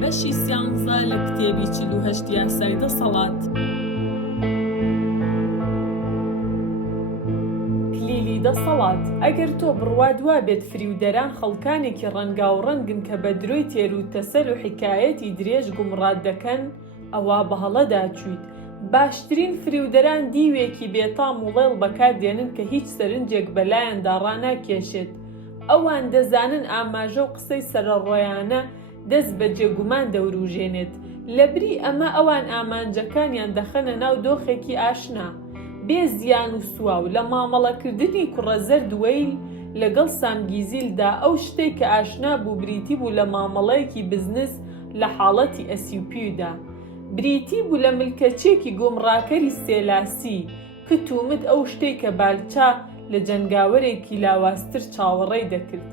بەشی سیانزە لە کتێبی 48 یاسای دەسەڵات. کلیلی دەسەڵات. ئەگەر تۆ بڕوا دوا بێت فریودەران خەڵکانێکی ڕەنگاو ڕەنگن کە بە درۆی تێر و تەسەر و حکایەتی درێژ گومڕات دەکەن، ئەوا بەهەڵەدا چوویت. باشترین فریودەران دیوێکی بێتام و ڵێڵ بەکاردێنن کە هیچ سەرنجێک بەلایەندا ڕاناکێشێت. ئەوان دەزانن ئاماژە و قسەی سەرەڕۆیانە دەست بە جێگومان دەوروژێنێت. لەبری ئەمە ئەوان ئامانجەکانیان دەخەنە ناو دۆخێکی ئاشنا، بێ زیان و سواو. لە مامەڵەکردنی کوڕەزەرد وەیل لەگەڵ سامگیزیلدا ئەو شتێک کە ئاشنا بوو بریتی بوو لە مامەڵەیەکی بزنس لە حاڵەتی ئەسیوپیودا. بریتی بوو لە ملکەچێکی گۆمڕاکەری سێلاسی کتومت ئەو شتێک کە بالچا لە جەنگاوەرێکی لاواستر چاوەڕێی دەکرد.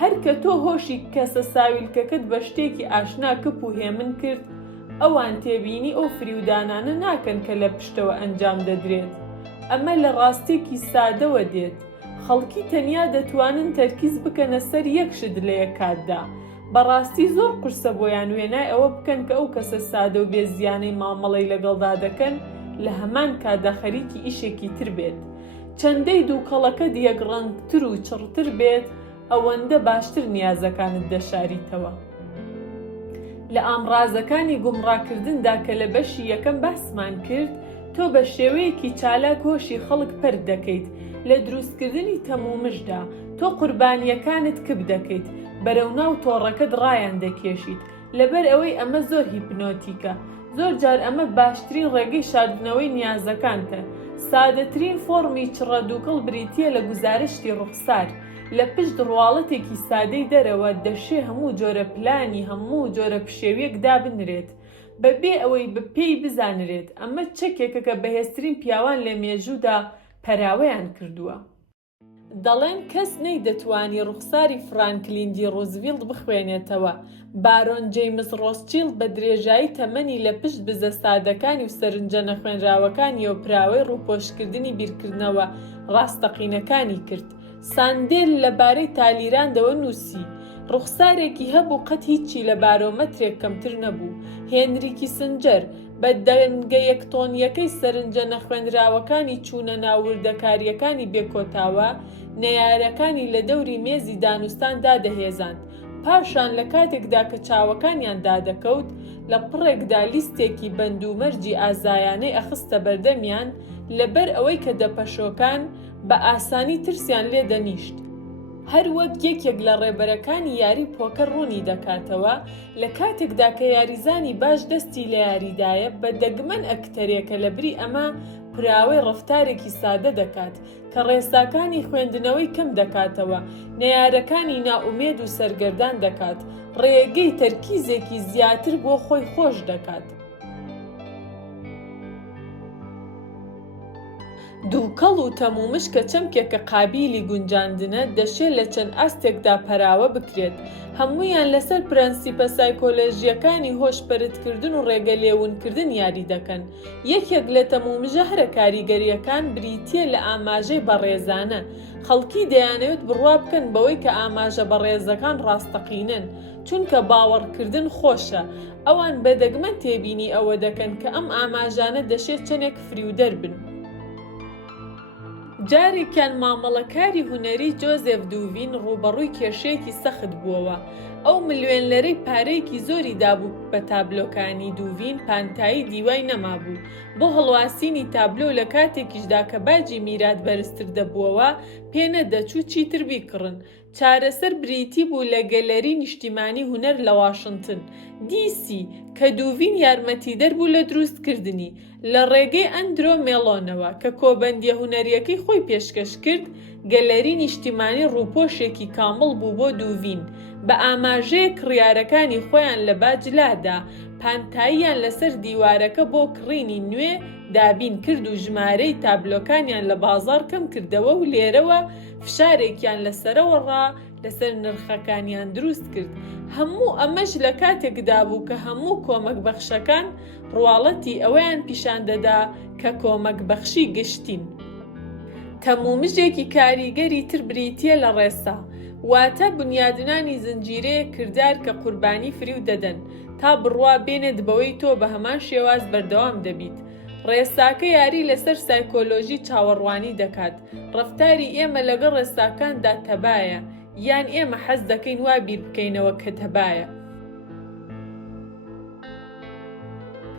هەر کە تۆ هۆشی کەسە ساویلکەکەت بە شتێکی ئاشنا کپ و هێمن کرد، ئەوان تێبینی ئەو فریودانانە ناکەن کە لە پشتەوە ئەنجام دەدرێت. ئەمە لە ڕاستێکی سادەوە دێت. خەڵکی تەنیا دەتوانن تەرکیز بکەنە سەر یەک شت لە یەک کاتدا. بەڕاستی زۆر قورسە بۆیان وێنای ئەوە بکەن کە ئەو کەسە سادە و بێزیانەی مامەڵەی لەگەڵدا دەکەن لە هەمان کاتدا خەریکی ئیشێکی تر بێت. چەندەی دووکەڵەکە دیەگڕەنگتر و چڕتر بێت، ئەوەندە باشتر نیازەکانت دەشاریتەوە. لە ئامڕازەکانی گومڕاکردندا کە لە بەشی یەکەم باسمان کرد، تۆ بە شێوەیەکی چالاک هۆشی خەڵک پەرد دەکەیت. لە دروستکردنی تەمومشدا تۆ قوربانیەکانت کب دەکەیت، بەرەو ناو تۆڕەکەت ڕایان دەکێشیت. لەبەر ئەوەی ئەمە زۆر هیپنۆتیکە. زۆر جار ئەمە باشترین ڕێگەی شاردنەوەی نیازەکانتە. سادەترین فۆرمی چڕە دووکەڵ بریتیە لە گوزارشتی ڕوخسار. لە پشت ڕواڵەتێکی سادەی دەرەوە دەشێ هەموو جۆرە پلانی هەموو جۆرە پشێویەک دابنرێت بەبێ ئەوەی بە پێی بزانرێت. ئەمە چەکێکە کە بەهێزترین پیاوان لە مێژوودا پەراوەیان کردووە. دەڵێن کەس نەیدەتوانی ڕوخساری فرانکلین دی ڕوزڤیلت بخوێنێتەوە. بارۆن جەیمس ڕۆسچیلد بە درێژایی تەمەنی لە پشت بزە سادەکانی و سەرنجە نەخوێنراوەکانی و پراوەی ڕووپۆشکردنی بیرکردنەوە ڕاستەقینەکانی کرد. ساندێل لەبارەی تالیراندەوە نووسی. ڕوخسارێکی هەبوو قەت هیچی لە بارۆمەترێک کەمتر نەبوو. هێنری کیسنجەر بە دەنگە یەکتۆنیەکەی سەرنجە نەخوێنراوەکانی چوونە ناووردەکاریەکانی بێکۆتاوە نەیارەکانی لە دەوری مێزی دانوستان دادەهێزاند. پاشان لە کاتێکدا کە چاوەکانیان دادەکەوت، لە پڕێکدا لیستێکی بەندومەرجی ئازایانەی ئەخستە بەردەمیان، لەبەر ئەوەی کە دەپەشۆکان بە ئاسانی ترسیان لێ دەنیشت. هەر وەک یەکێک لە ڕێبەرەکانی یاری پۆکەر ڕوونی دەکاتەوە، لە کاتێکدا کە یاریزانی باش دەستی لە یاریدایە بە دەگمەن ئەکتەرێکە لەبری ئەمە پراوەی ڕەفتارێکی سادە دەکات کە ڕێساکانی خوێندنەوەی کەم دەکاتەوە، نەیارەکانی ناومێد و سەرگەردان دەکات، ڕێگەی تەرکیزێکی زیاتر بۆ خۆی خۆش دەکات. دووکەڵ و تەمومش کە چەمکێکە قابیلی گونجاندنە دەشێت لە چەند ئاستێکدا پەراوە بکرێت. هەموویان لەسەر پرەنسیپە سایکۆلۆژیەکانی هۆشپەرتکردن و ڕێگە لێونکردن یاری دەکەن. یەکێک لە تەمومژە هەرە کاریگەریەکان بریتیە لە ئاماژەی بەڕێزانە. خەڵکی دەیانەوێت بڕوا بکەن بەوەی کە ئاماژە بەڕێزەکان ڕاستەقینن، چونکە باوەڕکردن خۆشە. ئەوان بە دەگمەن تێبینی ئەوە دەکەن کە ئەم ئاماژانە دەشێت چەندێک فریودەر بن. جارێکیان مامەڵەکاری هونەری جۆزێف دوڤین ڕوبەڕووی کێشەیەکی سەخت بووەوە. ئەو ملیۆنلەرەی پارەیەکی زۆری دابوو بە تابلۆکانی دوڤین، پانتایی دیوای نەمابوو. بۆ هەڵواسینی تابلۆ لە کاتێکیشدا کە باجی میرات بەرزتر دەبووەوە، پێنەدەچوو چیتر بیکڕن. چارەسەر بریتی بوو لە گەلەری نیشتیمانی هونەر لە واشنگتن دیسی کە دوڤین یارمەتیدەر بوو لە دروستکردنی. لە ڕێگەی ئەندرۆ مێڵۆنەوە کە کۆبەندیە هونەریەکەی خۆی پێشکەش کرد، گەلەری نیشتیمانی ڕووپۆشێکی کامڵ بوو بۆ دوڤین. بە ئاماژەیە کڕیارەکانی خۆیان لە باجلادا، پانتاییان لەسەر دیوارەکە بۆ کڕینی نوێ دابین کرد و ژمارەی تابلۆکانیان لە بازاڕ کەم کردەوە و لێرەوە فشارێکیان لەسەرەوە ڕا لەسەر نرخەکانیان دروست کرد. هەموو ئەمەش لە کاتێکدا بوو کە هەموو کۆمەک بەخشەکان ڕواڵەتی ئەوەیان پیشان دەدا کە کۆمەک بەخشی گشتین. تەمومژێکی کاریگەری تر بریتیە لە ڕێسا. واتە بنیادنانی زنجیرەیە کردار کە قوربانی فریو دەدەن تا بڕوا بێنێت بەوەی تۆ بە هەمان شێواز بەردەوام دەبیت. ڕێساکە یاری لەسەر سایکۆلۆژی چاوەڕوانی دەکات. ڕەفتاری ئێمە لەگەڵ ڕێساکاندا تەبایە، یان ئێمە حەز دەکەین وا بیر بکەینەوە کە تەبایە.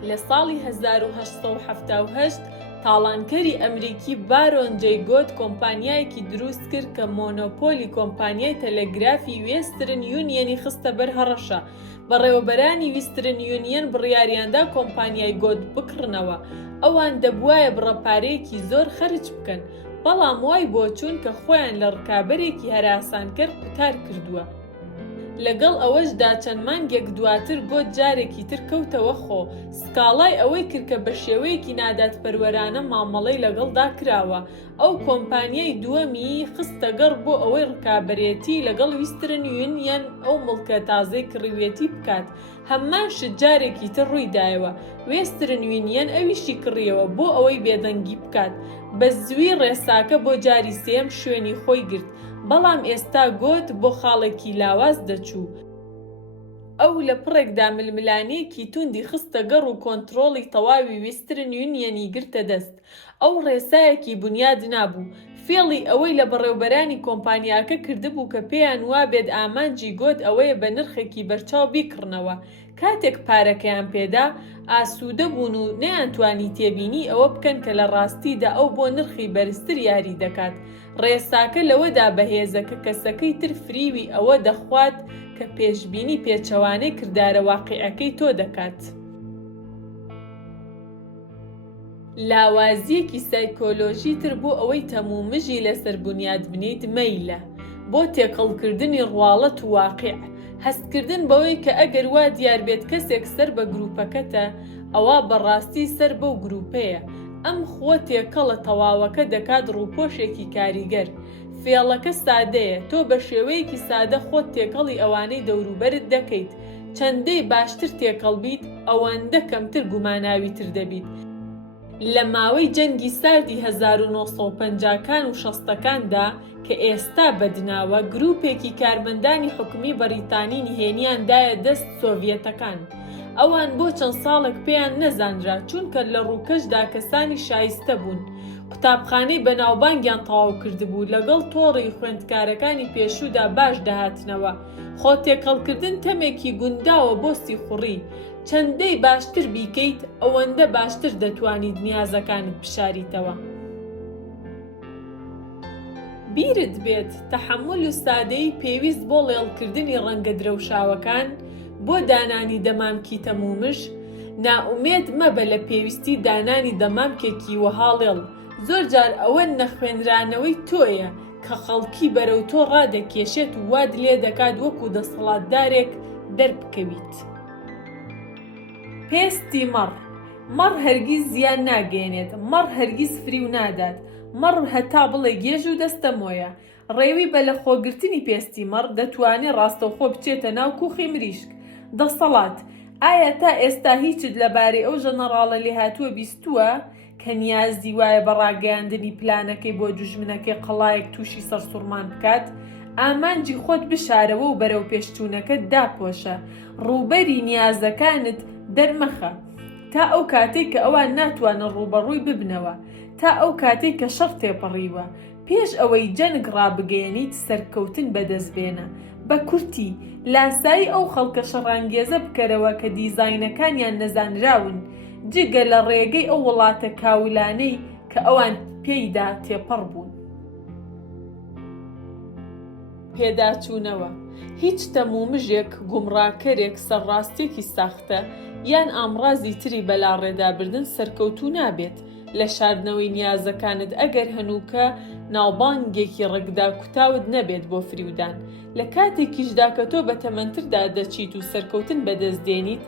لە ساڵی 1878 تاڵانکەری ئەمریکی بارۆن جەی گۆت کۆمپانیایەکی دروست کرد کە مۆنۆپۆلی کۆمپانیای تەلەگرافی وێسترن یونیەنی خستە بەر هەڕەشە. بەڕێوەبەرانی ویسترن یونیەن بڕیاریاندا کۆمپانیای گۆت بکڕنەوە. ئەوان دەبوایە بڕەپارەیەکی زۆر خەرج بکەن، بەڵام وای بۆ چوون کە خۆیان لە ڕکابەرێکی هەراسانکەر قوتار کردووە. لەگەڵ ئەوەشدا چەند مانگێک دواتر گۆت جارێکی تر کەوتەوە خۆ. سکاڵای ئەوەی کرد کە بە شێوەیەکی ناداتپەروەرانە مامەڵەی لەگەڵدا کراوە. ئەو کۆمپانیای دووەمی خستە گەڕ بۆ ئەوەی ڕکابەرێتی لەگەڵ ویسترن یونیەن ئەو مڵکە تازەی کڕیوێتی بکات. هەمان شت جارێکی تر ڕوویدایەوە. وێسترن یونیەن ئەویشی کڕیەوە بۆ ئەوەی بێدەنگی بکات. بە زووی ڕێساکە بۆ جاری سێم شوێنی خۆی گرت. بەڵام ئێستا گۆت بۆ خاڵێکی لاواز دەچوو. ئەو لە پڕێکدا ململانەیەکی توندی خستە گەڕ و کۆنتڕۆڵی تەواوی ویسترن یونیەنی گرتە دەست. ئەو ڕێسایەکی بنیاد نابوو. فێڵی ئەوەی لە بەڕێوەبەرانی کۆمپانیاکە کردبوو کە پێیان وابێت ئامانجی گۆت ئەوەیە بە نرخێکی بەرچاو بیکڕنەوە. کاتێک پارەکەیان پێدا ئاسوودە بوون و نەیانتوانی تێبینی ئەوە بکەن کە لە ڕاستیدا ئەو بۆ نرخی بەرزتر یاری دەکات. ڕێساکە لەوەدا بەهێزەکە کەسەکەی تر فریوی ئەوە دەخوات کە پێشبینی پێچەوانەی کردارە واقعەکەی تۆ دەکات. لاوازیەکی سایکۆلۆژی تر بۆ ئەوەی تەمومژی لەسەر بنیاد بنیت مەیلە بۆ تێکەڵکردنی ڕواڵەت و واقع. هەستکردن بەوەی کە ئەگەر وا دیار بێت کەسێک سەر بە گروپەکەتە، ئەوە بەڕاستی سەر بەو گروپەیە. ئەم خۆ تێکەڵە تەواوەکە دەکات ڕووپۆشێکی کاریگەر. فێڵەکە سادەیە. تۆ بە شێوەیەکی سادە خۆت تێکەڵی ئەوانەی دەوروبەرت دەکەیت. چەندەی باشتر تێکەڵ بیت، ئەوەندە کەمتر گوماناوی تر دەبیت. لە ماوەی جەنگی ساردی 1950کان و 60کاندا کە ئێستا بەدناوە، گروپێکی کارمەندانی حکومی بەریتانی نهێنیاندایە دەست سۆڤیەتەکان. ئەوان بۆ چەند ساڵێک پێیان نەزانرا چونکە لە ڕووکەشدا کەسانی شایستە بوون. قوتابخانەی بەناوبانگیان تەواو کردبوو. لەگەڵ تۆڕی خوێندکارەکانی پێشوودا باش دەهاتنەوە. خۆ تێکەڵکردن تەمێکی گونداوە بۆ سیخوڕی. چەندەی باشتر بیکەیت، ئەوەندە باشتر دەتوانیت نیازەکانت بشاریتەوە. بیرت بێت تەحەمموڵ و سادەی پێویست بۆ لێڵکردنی ڕەنگە درەوشاوەکان، بۆ دانانی دەمامکی تەمومش. نائومێد مەبە لە پێویستی دانانی دەمامکێکی وەهاڵێڵ. زۆر جار ئەوە نەخوێنرانەوەی تۆیە کە خەڵکی بەرەو تۆ ڕادەکێشێت و واد لێ دەکات وەکو دەسەڵاتدارێک دەربکەویت. پێستی مەڕ هەرگیز زیان ناگەێنێت. مەڕ هەرگیز فریو نادات. مەڕ هەتا بڵێ گێژ و دەستەمۆیە. ڕێوی بە لە خۆگرتنی پێستی مەڕ دەتوانێت ڕاستەوخۆ بچێتە ناو کوخی مریشک. دەسەڵات. ئایا تا ئێستا هیچت لەبارەی ئەو ژەنەڕاڵە لێهاتووە بیستووە کە نیازی وایە بە ڕاگەیاندنی پلانەکەی بۆ دوژمنەکەی قەڵایەک تووشی سەرسوڕمان بکات؟ ئامانجی خۆت بشارەوە و بەرەو پێشچوونەکەت داپۆشە. ڕووبەری نیازەکانت دەرمەخە تا ئەو کاتێک کە ئەوان ناتوانن ڕووبەڕووی ببنەوە، تا ئەو کاتێک کە شەڕ تێپەڕیوە. پێش ئەوەی جەنگ ڕابگەیەنیت سەرکەوتن بەدەستبێنە. بە کورتی لاسایی ئەو خەڵکە شەڕانگێزە بکەرەوە کە دیزاینەکانیان نەزانراون، جگە لە ڕێگەی ئەو وڵاتە کاولانەی کە ئەوان پێیدا تێپەڕ بوون. پێداچوونەوە. هیچ تەمومژێک گومڕاکەرێک سەرڕاستێکی ساختە یان ئامڕازی تری بەلا ڕێدابردن سەرکەوتوو نابێت لە شاردنەوەی نیازەکانت ئەگەر هەنووکە ناوبانگێکی ڕێکدا کوتاوت نەبێت بۆ فریودان. لە کاتێکیشدا کە تۆ بە تەمەنتردا دەچیت و سەرکەوتن بەدەستدێنیت،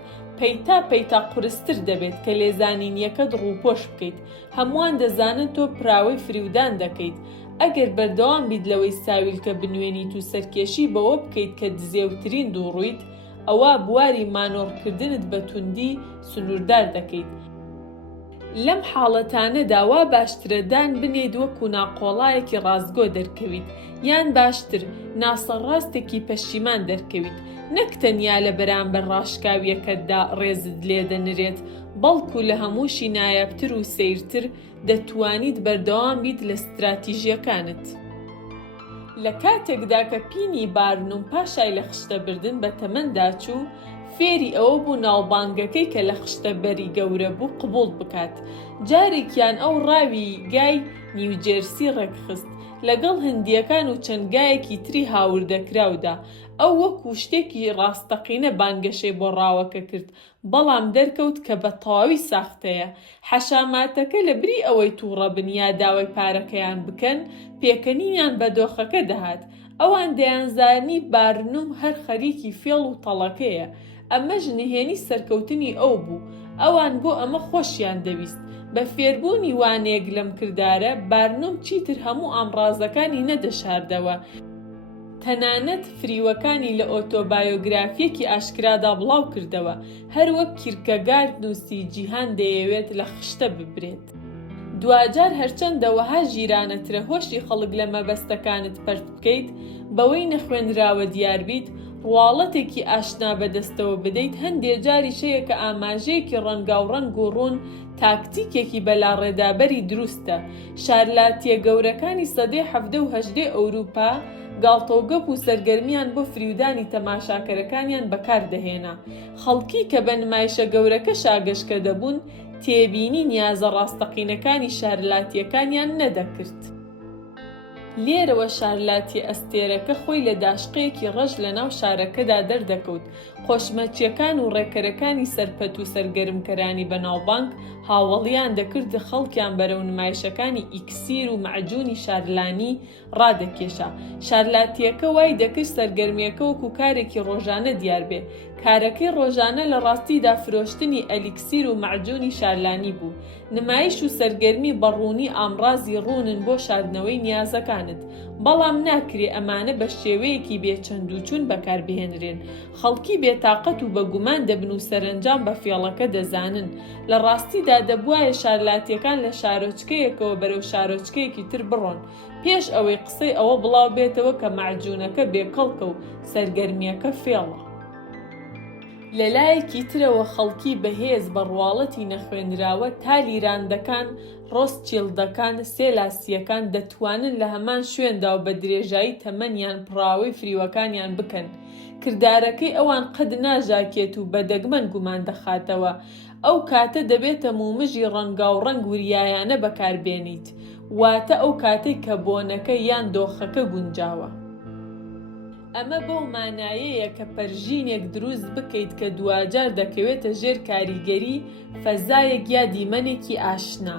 پەیتا قورستر دەبێت کە لێزانینیەکەت ڕووپۆش بکەیت. هەمووان دەزانن تۆ پراوەی فریودان دەکەیت. ئەگەر بەردەوام بیت لەوەی ساویلکە بنوێنیت و سەرکێشی بەوە بکەیت کە دزێوترین دووڕوویت، ئەوە بواری مانۆڕکردنت بە توندی سنووردار دەکەیت. لەم حاڵەتانەدا وا باشترە دان بنێت وەکو ناقۆڵایەکی ڕازگۆ دەرکەویت یان باشتر ناسەڕاستێکی پەشیمان دەرکەویت، نەک تەنیا لە بەرامبەر ڕاشکاویەکەتدا ڕێزت لێ دەنرێت، بەڵکو لە هەمووشی نایابتر و سەیرتر دەتوانیت بەردەوام بیت لە ستراتیژیەکانت. لە کاتێکدا کە پینی بارنوم پاشای لە خشتەبردن بە تەمەندا چوو، فێری ئەوە بوو ناوبانگەکەی کە لە خشتەبەری گەورە بوو قبوڵ بکات. جارێکیان ئەو ڕاوی گای نیوجێرسی ڕێکخست لەگەڵ هەندیەکان و چەند گایەکی تری هاوردەکراودا. ئەو وەکو شتێکی ڕاستەقینە بانگەشەی بۆ ڕاوەکە کرد، بەڵام دەرکەوت کە بە تەواوی ساختەیە. حەشاماتەکە لە بری ئەوەی تووڕە بن یا داوای پارەکەیان بکەن، پێکەنینیان بە دۆخەکە دەهات. ئەوان دەیانزانی بارنوم هەر خەریکی فێڵ و تەڵەکەیە. ئەمەش نهێنی سەرکەوتنی ئەو بوو. ئەوان بۆ ئەمە خۆشیان دەویست. بە فێربوونی وانەیەک لەم کردارە، بارنوم چیتر هەموو ئامڕازەکانی نەدەشاردەوە. تەنانەت فریوەکانی لە ئۆتۆبایۆگرافیەکی ئاشکرادا بڵاو کردەوە، هەروەک کیرکەگارد نووسی جیهان دەیەوێت لە خشتە ببرێت. دوجار هەرچەندەوەها ژیرانەترە هۆشی خەڵک لە مەبەستەکانت پەرت بکەیت، بەوەی نەخوێنراوە دیاربیت، ڕواڵەتێکی ئاشنا بەدەستەوە بدەیت، هەندێک جاریش هەیە کە ئاماژەیەکی ڕەنگاوڕەنگ و ڕوون تاکتیکێکی بەلاڕێدابەری دروستە. شارلاتیە گەورەکانی سەدەی 17 و 18 ئەوروپا گاڵتۆگەپ و سەرگەرمیان بۆ فریودانی تەماشاکەرەکانیان بەکاردەهێنا. خەڵکی کە بە نمایشە گەورەکە شاگەشکە دەبوون، تێبینی نیازە ڕاستەقینەکانی شارلاتیەکانیان نەدەکرد. لێرەوە شارلاتی ئەستێرەکە خۆی لە داشقەیەکی ڕەش لە ناو شارەکەدا دەردەکەوت. خۆشمەچیەکان و ڕێکەرەکانی سەرپەت و سەرگەرمکەرانی بەناوبانگ هاوڵیان دەکرد خەڵکیان بەرەو نمایشەکانی ئیکسیر و معجونی شارلانی ڕادەکێشا. شارلاتیەکە وای دەکرد سەرگەرمیەکە وەکو کارێکی ڕۆژانە دیار بێ. کارەکەی ڕۆژانە لە ڕاستیدا فرۆشتنی ئەلیکسیر و معجونی شارلانی بوو. نمایش و سەرگەرمی بەڕوونی ئامڕازی ڕوونن بۆ شاردنەوەی نیازەکانت، بەڵام ناکرێ ئەمانە بە شێوەیەکی بێچەند و چوون بەکاربهێنرێن. خەڵکی بێتاقەت و بەگومان دەبن و سەرنجام بە فێڵەکە دەزانن. لە ڕاستیدا دەبوایە شارلاتیەکان لە شارۆچکەیەکەوە بەرەو شارۆچکەیەکی تر بڕۆن، پێش ئەوەی قسەی ئەوە بڵاو بێتەوە کە معجونەکە بێکەڵکە و سەرگەرمیەکە فێڵە. لە لایەکی ترەوە خەڵکی بەهێز بە ڕواڵەتی نەخوێنراوە تا لیراندەکان، ڕۆسچیلدەکان، سێلاسیەکان دەتوانن لە هەمان شوێندا و بە درێژایی تەمەنیان پڕاوەی فریوەکانیان بکەن. کردارەکەی ئەوان قەد ناژاکێت و بە دەگمەن گومان دەخاتەوە. ئەو کاتە دەبێتە مومژی ڕەنگاوڕەنگ وریایانە بەکاربێنیت، واتە ئەو کاتەی کە بۆنەکە یان دۆخەکە گونجاوە. ئەمە بەو مانایەیە کە پەرژینێک دروست بکەیت کە دوجار دەکەوێتە ژێر کاریگەری، فەزایەک یا دیمەنێکی ئاشنا.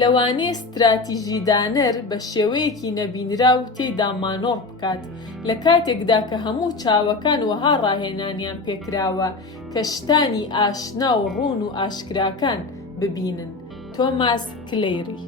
لەوانەیە ستراتیژی دانەر بە شێوەیەکی نەبینراو تێیدا مانۆڕ بکات، لە کاتێکدا کە هەموو چاوەکان وەها ڕاهێنانیان پێکراوە کە شتانی ئاشنا و ڕوون و ئاشکراکان ببینن. تۆماس کلێری